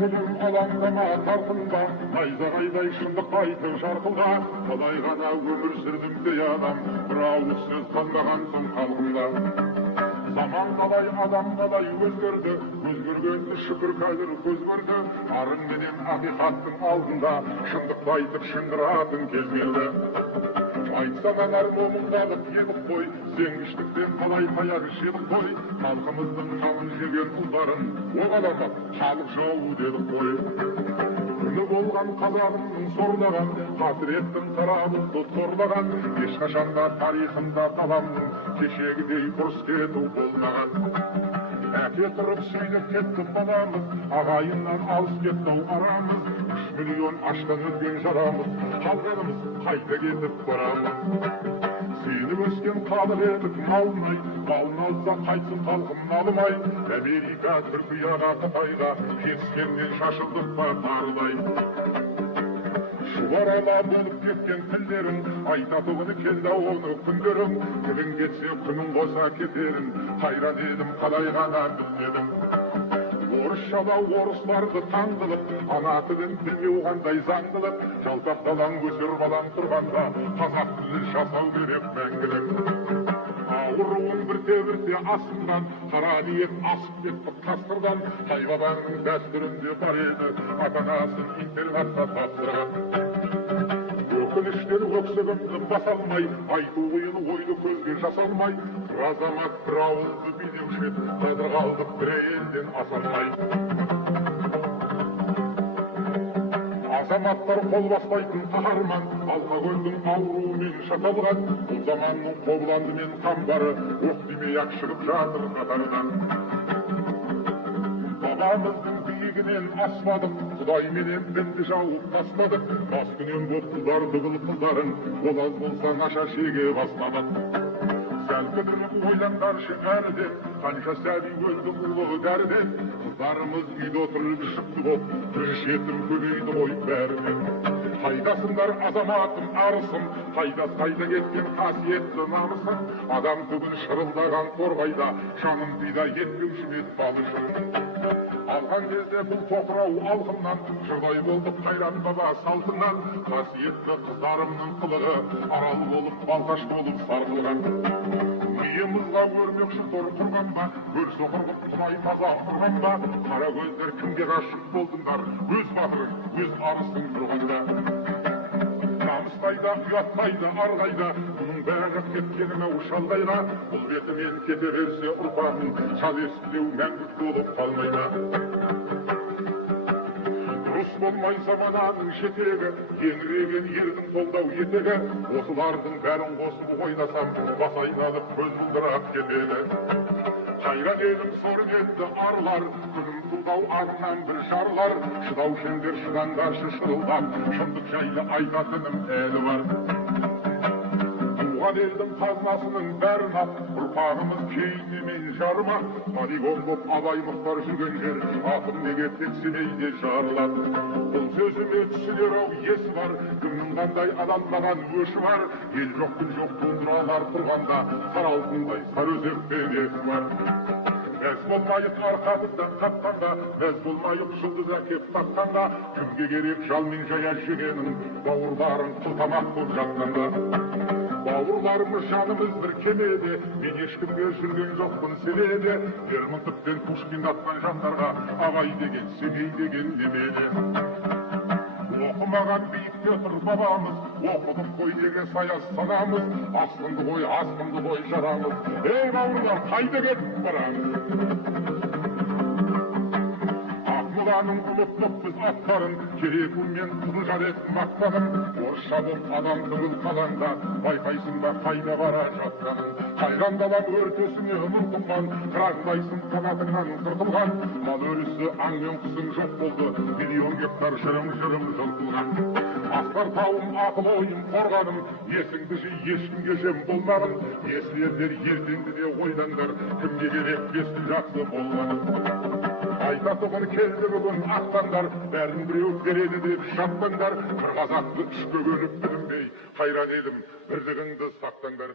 күнім алаңдама талқынба, найзағайдай шындық айтып жарқылға. Қалай ғана өмір сүрдім дей адам, бір ауыз сөз қалмаған соң халқымда. Заман қалай, адам қалай өзгерді, өзгергенді шүкір қазір көз көрді. Арың менен ақиқаттың алдында шындықты айтып шындыратын кез келді. Айтса нанар момындалып едік қой, сенгіштіктен қалай таяқ жедік қой. Халқымыздың қамын жеген ұлдарын оғаламап халық жауы дедік қой. Күні болған қазағымның сорлаған, қасіреттің қара бұлты торлаған, ешқашанда тарихында қаламның кешегідей бұрыс кету болмаған. Әке тұрып сөйлеп кетті баламыз, ағайыннан алыс кетті арамыз. 3 миллион аштан өлген жарамыз, қалғанымыз қайда кетіп барамыз. Сені өскен халық едік малынай, малын алса қайтсын халқым налымай. Америка, Түркияға, Қытайға жетіскеннен шашылдық па тарыдай. Шуарала болып кеткен тілдерін, айтатұғыны келді оны күндерін. Тілің кетсе күнің қоса кетерін, қайран едім қалай ғана білмедім. Орысшада орыстарды таңдылып, ана тілін білмеу қандай заңдылық. Жалтақталаң өсер балам тұрғанда, қазақ тілін жасау керек мәңгілік. Ауруын бірте-бірте астынан, қара ниет асып кетті қасқырдан. Қай-бабаның дәстүрінде бар еді, ата-анасын интернатқа тапсырған. Өкініштен өксігімді баса алмай, айту қиын ойды көзге жасалмай. Бір азамат бір ауызды билеуші еді, қазір қалдық бір әйелден аса алмай. Азаматтар қол бастайтын қаһарман, алқакөлдің ауруымен шаталған. Бұл заманның қобыланды мен қамбары, оқ демей-ақ шығып жатыр қатарынан. Бабамыздың биігінен аспадық, Құдайменен дінді жауып тастадық. Маскүнем боп құлдарды қылдарын, ол аз болса наша шеге бастадық. Сәл кідіріп ойландаршы әріден, қанша сәби өлді ұлы дәрден. Қыздарымыз үйде отырып шықты боп, бір жетім көбейді ғой бәрінен. Қайдасыңдар азаматым арысым, қайда кеткен қасиетті намысым. Адам түгіл шырылдаған торғайда, жанын пида етпеуші ме еді бал үшін. Алған кезде бұл тоқырау алқымнан, жұрдай болдық қайран баба салтынан. Қасиетті қыздарымның қылығы, арал болып балқаш болып сарқылған. Миымызға өрмекші тор құрған ба, көл соқырғып құлай таза тұрған ба. Қара көздер кімге ғашық болдыңдар, өз батырың, өз арысың тұрғанда. Намыстайда, ұятпайда, арғайда, бұның бәрі кеткенің ау шалдайға. Бұл бетімен кете берсе ұрпағың, шал естілеу мәңгілік болып қалмайда. Дұрыс болмай замананың жетегі, еңіреген ердің қолдау етегі. Осылардың бәрін қосып ойласам, бас айналып көз бұлдырап кетеді. Қайран елім сорын етті арлар, күнім тұлдау ағынан бір жарлар. Шыдау шендер шыдандаршы шырылдап, шындық жайлы айтатыным әлі бар. Туған елдің қазынасының бәрін ап, ұрпағымыз кейінемен жарымақ. Полигон боп абай мұхтар жүрген жер, атым неге тек семейде жарылады. Бұл сөзіме түсінер-ау есі бар, кімнің қандай аданбаған өші бар. Ел жоқ күн жоқ туындыралар тұрғанда, қара алтындай сарыөзекпен есі бар. Мәз болмайық арқамыздан қапқанда, мәз болмайық жұлдыз әкеп тапқанда. Кімге керек жал мен жая жегенің, бауырларың қылтамақ боп жатқанда. Бауырларымыз жанымыз бір кемеде, мен ешкімге жүрген жоқпын сенеде. Лермонтовтен Пушкин атқан жандарға Абай деген, Семей деген немеде. Оқымаған биікте тұр бабамыз, оқыдық қой неге саяз санамыз. Асқынды ғой, асқынды ғой жарамыз, ей бауырлар, қайда кетіп барамыз? Ақмоланың ұмыттық біз аттарын, керекумен қызыл жаретін мақтаным. Орысша боп адам түгіл қалаңда, байқайсың ба қайда бара жатқанын. Қайран далам өртесіне ұмытылған, қырағындайсың қанатыңнан қырқылған. Мал өрісі аң мен құсың жоқ болды, миллион гектар жырым-жырым жылтылған. Асқар тауым, ақыл ойым, қорғаным, есіңді жи, ешкімге жем болмағын. Есілердер ертеңді де ойлаңдар, кімге керек бесін жақсы болғаным. Айтатұғын келді бүгін ақтаңдар, бәрін біреу береді деп шаттаңдар. Бір қазақты үшке бөліп білінбей, қайран елім, бірлігіңді сақтаңдар.